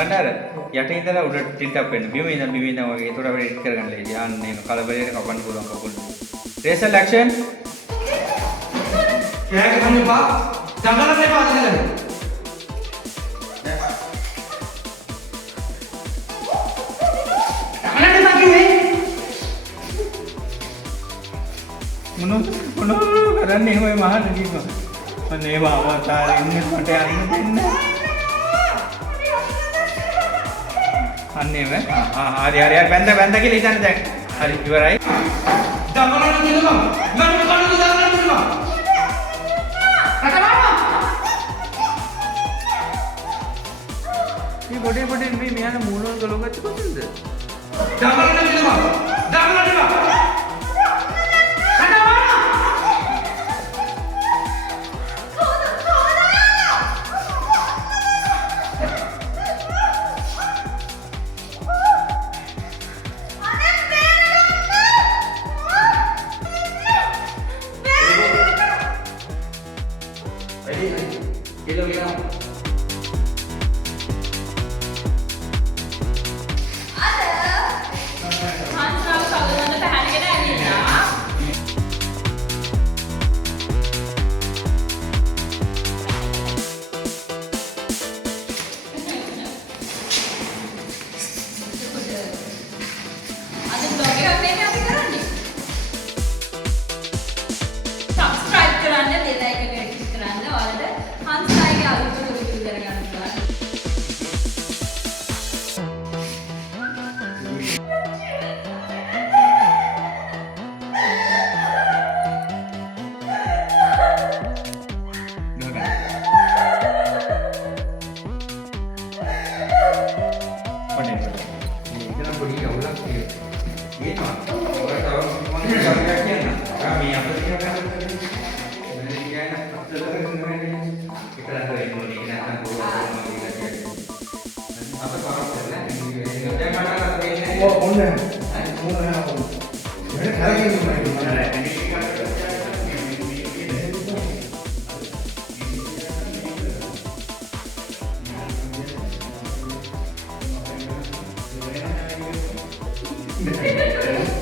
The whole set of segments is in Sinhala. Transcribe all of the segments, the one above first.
බණ්ඩාර යට ඉඳලා උඩට ටිල්ට් අප් වෙන්න. බිම ඉඳන් වගේ. ඒකට අපිට එඩිට් කරගන්න ලේසි. අන්න ඒක කලබලයට කපන්න පුළුවන් කකුල්. රේසල් ඇක්ෂන්. කෑක ගන්න එපා. දඟලන්න එපා අතලන්න. දඟලන්න එපා කිව්වේ. මොනවද කරන්නේ එහෙමයි මහන්න කිව්වා. අනේ මාවතාරින් මට යන්න දෙන්න. අන්නේ වේ හරි බැඳ කියලා ඉතින් දැන් හරි ඉවරයි දඟලන්න දෙනවා මම කණු දඟලන්න දෙනවා කටපාඩම මේ බොඩේ මේ මෙයාන මූණවල ගලවගත්ත කොහෙන්ද දඟලන්න දෙනවා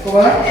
Coba.